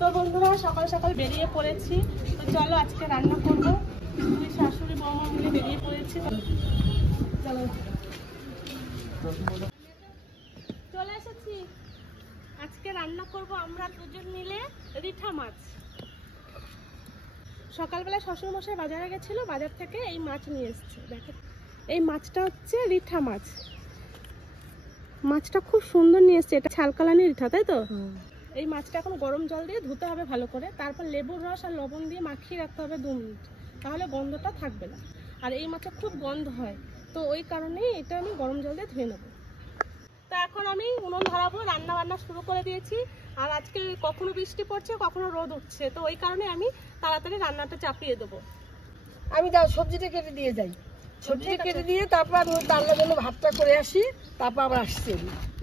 তো বন্ধুরা সকাল সকাল বেরিয়ে পড়েছি, তো চলো আজকে রান্না করবো। দুই শাশুড়ি বৌমা মিলে বেরিয়ে পড়েছি। চলো চলে এসেছি। আজকে রান্না করব আমরা দুজন মিলে রিঠা মাছ। সকালবেলা শ্বশুরমশাই বাজারে গেছিল, বাজার থেকে এই মাছ নিয়ে এসেছে। দেখো এই মাছটা হচ্ছে রিঠা মাছ। মাছটা খুব সুন্দর নিয়ে এসছে। এটা ছালকালানি রিঠা, তাই তো? এই মাছটা এখন গরম জল দিয়ে ধুতে হবে ভালো করে, তারপর লেবুর রস আর লবণ দিয়ে মাখিয়ে রাখতে হবে 2 মিনিট, তাহলে গন্ধটা থাকবে না। আর এই মাছের খুব গন্ধ হয়, তো ওই কারণেই এটা আমি গরম জল দিয়ে ধুয়ে নেবো। তো এখন আমি উনুন ধরাবো, রান্না বান্না শুরু করে দিয়েছি। আর আজকে কখনো বৃষ্টি পড়ছে কখনো রোদ উঠছে, তো ওই কারণে আমি তাড়াতাড়ি রান্নাটা চাপিয়ে দেবো। আমি যাও সবজিটা কেটে দিয়ে যাই, সবজিটা কেটে দিয়ে তারপর আমি রান্নার জন্য ভাতটা করে আসি, তারপর আবার আসছি।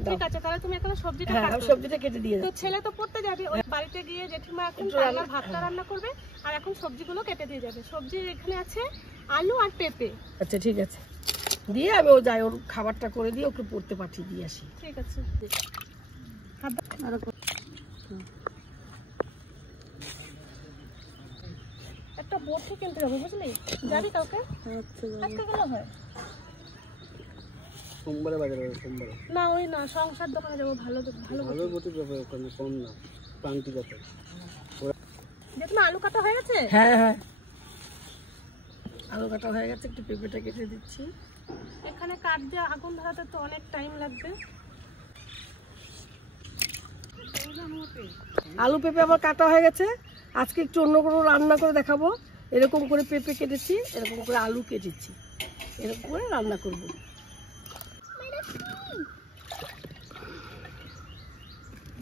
ঠিক আছে, তাহলে তুমি এখন সবজিটা কাটো। সবজিটা কেটে দিয়ে তো ছেলে তো পড়তে যাবে, ওই বাড়িতে গিয়ে জেঠিমা এখন ভাতটা রান্না করবে আর এখন সবজিগুলো কেটে দিয়ে যাবে। সবজি এখানে আছে আলু আর পেঁপে। আচ্ছা ঠিক আছে, দিয়ে আমি ও যাই, ওর খাবারটা করে দিয়ে ওকে পড়তে পাঠিয়ে দিয়ে আসি। ঠিক আছে। একটা বটি কিনতে যাবো, বুঝলি? যাবি কাউকে? আজকে গেলে হয়। সোমবারে বাজারে যাবো, সোমবারে না ওই না, সংসার দোকানে যাবো। ভালো ভালো ভালো বটি যাবে ওখানে, কম না, প্রান্তিক আছে। দেখুন আলু কাটা হয়ে গেছে। হ্যাঁ হ্যাঁ, আলু কাটা হয়ে গেছে, একটু পেঁপেটা কেটে দিচ্ছি। এখানে কাঠ দিয়ে আগুন ধরাতে তো অনেক টাইম লাগবে। আলু পেঁপে আমার কাটা হয়ে গেছে। আজকে একটু অন্য কোনো রান্না করে দেখাবো। এরকম করে পেঁপে কেটেছি, এরকম করে আলু কেটেছি, এরকম করে রান্না করব।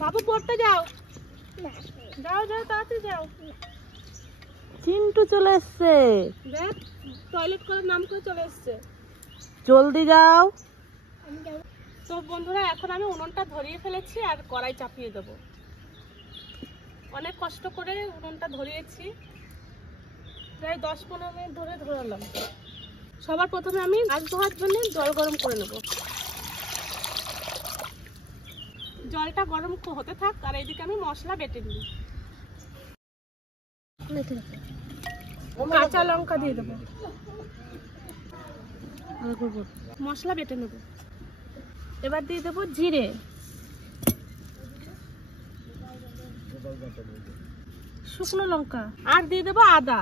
বাবু পড়তে যাও, যাও যাও তাড়াতাড়ি যাও। চিন্টু চলে এসছে, দেখ টয়লেট করে নাম করে চলে এসছে। জলদি যাও। তো বন্ধুরা এখন আমি উনুনটা ধরিয়ে ফেলেছি আর কড়াই চাপিয়ে দেবো। অনেক কষ্ট করে উনুনটা ধরিয়েছি, প্রায় 10-15 মিনিট ধরে ধরালাম। সবার প্রথমে আমি মাছ ধোয়ার জন্য জল গরম করে নেব। জলটা গরম হতে থাক আর এইদিকে আমি মশলা বেটে নিই। কাঁচা লঙ্কা দিয়ে দেবো, মশলা বেটে নেব। এবার দিয়ে দেবো জিরে, শুকনো লঙ্কা আর দিয়ে দেবো আদা।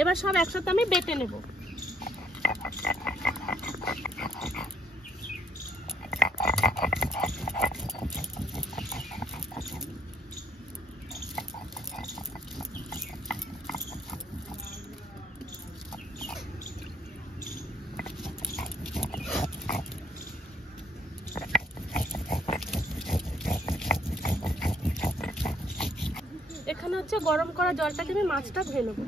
এবার সব একসাথে আমি বেটে নেব। এখানে হচ্ছে গরম করা জলটাকে আমি মাছটা ধুয়ে নেব।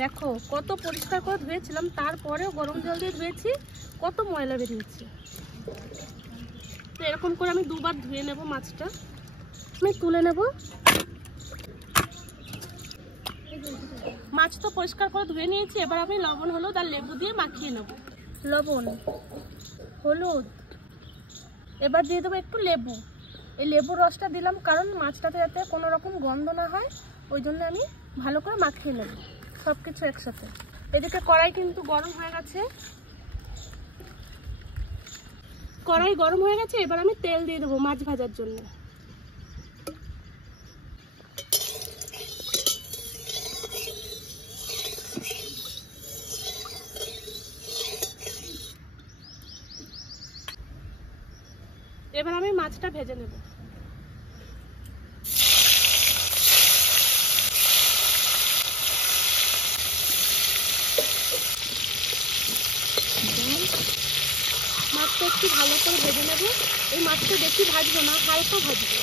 দেখো কত পরিষ্কার করে ধুয়েছিলাম, তারপরেও গরম জল দিয়ে ধুয়েছি, কত ময়লা বেরিয়েছে। তো এরকম করে আমি 2বার ধুয়ে নেব মাছটা। আমি তুলে নেব। মাছ তো পরিষ্কার করে ধুয়ে নিয়েছি, এবার আমি লবণ হলুদ আর লেবু দিয়ে মাখিয়ে নেব। লবণ হলুদ, এবার দিয়ে দেবো একটু লেবু। এই লেবুর রসটা দিলাম কারণ মাছটাতে যাতে কোনো রকম গন্ধ না হয়, ওই জন্য আমি ভালো করে মাখিয়ে নেব সব কিছু একসাথে। এদিকে কড়াই কিন্তু গরম হয়ে গেছে। কড়াই গরম হয়ে গেছে, এবার আমি তেল দিয়ে দেবো মাছ ভাজার জন্য। এবার আমি মাছটা ভেজে নেব। মাছটা একটু ভালো করে ভেজে নেব। এই মাছটা বেশি ভাজবো না, হালকা ভাজবো।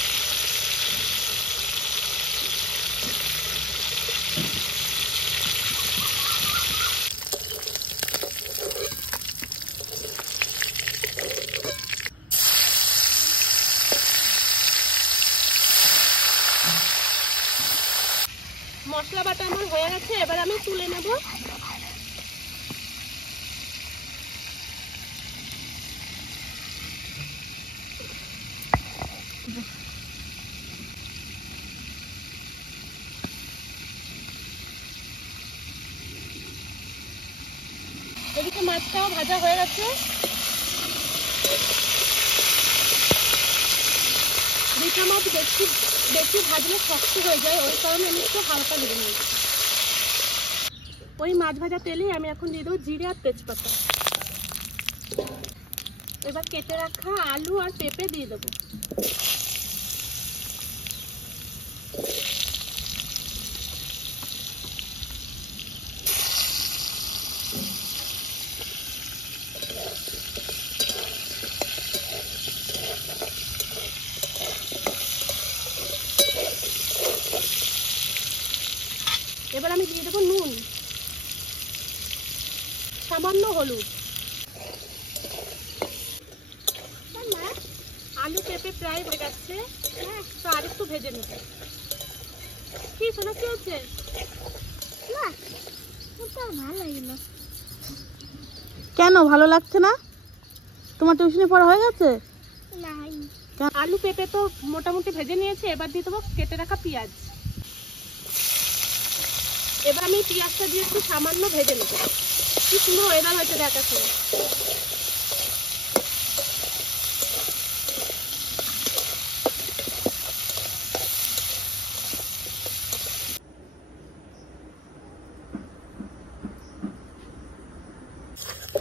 মশলা বাটা আমার হয়ে গেছে, এবার আমি তুলে নেব। এদিকে মাছটাও ভাজা হয়ে গেছে। রিঠা মাছ বেশি ভাজলে শক্ত হয়ে যায়, ওই কারণে আমি একটু হালকা ভেজে নিয়েছি। ওই মাছ ভাজা তেলেই আমি এখন দিয়ে দেবো জিরে আর তেজপাতা। এবার কেটে রাখা আলু আর পেঁপে দিয়ে দেবো। এবার আমি দিয়ে দেবো নুন, সামান্য হলুদ। আলু পেঁপে প্রায় হয়ে যাচ্ছে, তো আর একটু ভেজে নেবে। কি শোনা, কি হচ্ছে? ভালো লাগলো। কেন ভালো লাগছে না? তোমার টিউশনে পড়া হয়ে গেছে? আলু পেঁপে তো মোটামুটি ভেজে নিয়েছে, এবার দিয়ে দেবো কেটে রাখা পেঁয়াজ। এবার আমি পেঁয়াজটা দিয়ে একটু সামান্য ভেজে নেবো। কি সুন্দর ওয়েদার হয়েছে দেখাচ্ছে।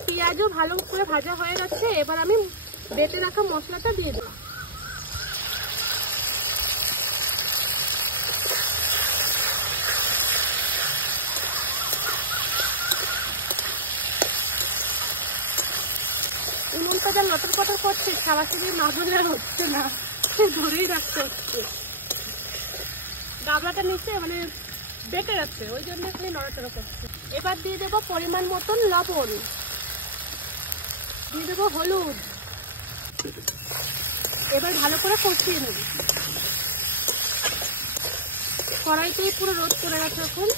পেঁয়াজও ভালো করে ভাজা হয়ে গেছে, এবার আমি বেটে রাখা মশলাটা দিয়ে দেবো। উনুনটা যা লটর পটর করছে, সারাসারি না ধরে হচ্ছে না, ধরেই রাখতে হচ্ছে। গাবলাটা নিচে মানে বেটে যাচ্ছে, ওই জন্য খালি নড়াচড়া করছে। এবার দিয়ে দেবো পরিমাণ মতন লবণ, দিয়ে দেবো হলুদ। এবার ভালো করে কষিয়ে নেব। কড়াইতেই পুরো রোদ করে গেছে। এখন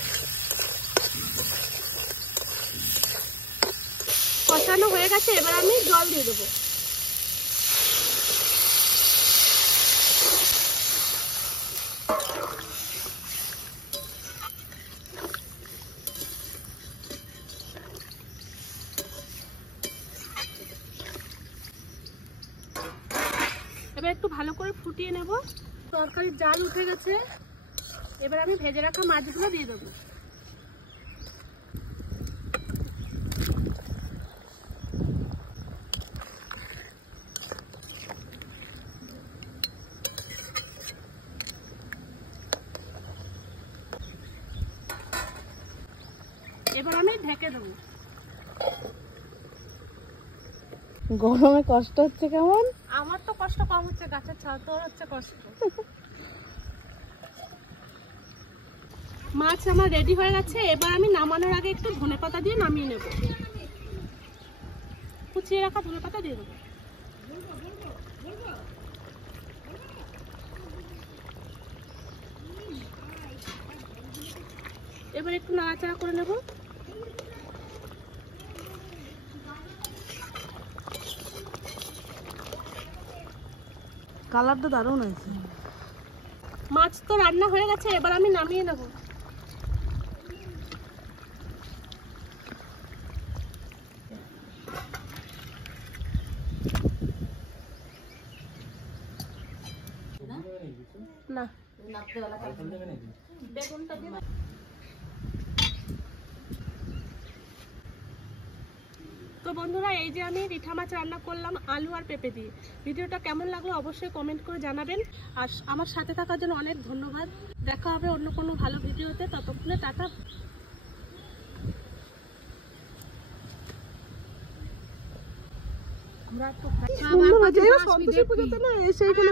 কষানো হয়ে গেছে, এবার আমি জল দিয়ে দেবো। এবার একটু ভালো করে ফুটিয়ে নেব। তরকারির জাল উঠে গেছে, এবার আমি ভেজে রাখা মাছগুলো দিয়ে দেবো। এবার আমি ঢেকে দেবো। গরমে কষ্ট হচ্ছে কেমন? আমার তো কষ্ট কম হচ্ছে, গাছের ছাল, তোর হচ্ছে কষ্ট। মাছ আমার রেডি হয়ে গেছে, এবার আমি নামানোর আগে একটু ধনেপাতা দিয়ে নামিয়ে নেব। কুচিয়ে রাখা ধনেপাতা দিয়ে দেবো। এবার একটু নাড়াচাড়া করে নেব। কালারটা দারুণ হয়েছে। মাছ তো রান্না হয়ে গেছে, এবার আমি নামিয়ে নেব। না বেগুনটা দিয়ে তো বন্ধুরা, এই যে আমি রিঠা মাছ রান্না করলাম আলু আর পেঁপে দিয়ে। ভিডিওটা কেমন লাগলো অবশ্যই কমেন্ট করে জানাবেন। আর আমার সাথে থাকার জন্য অনেক ধন্যবাদ। দেখা হবে অন্য কোনো ভালো ভিডিওতে, ততক্ষণে টাটা। সন্তোষী পুজোতে না এসে এখানে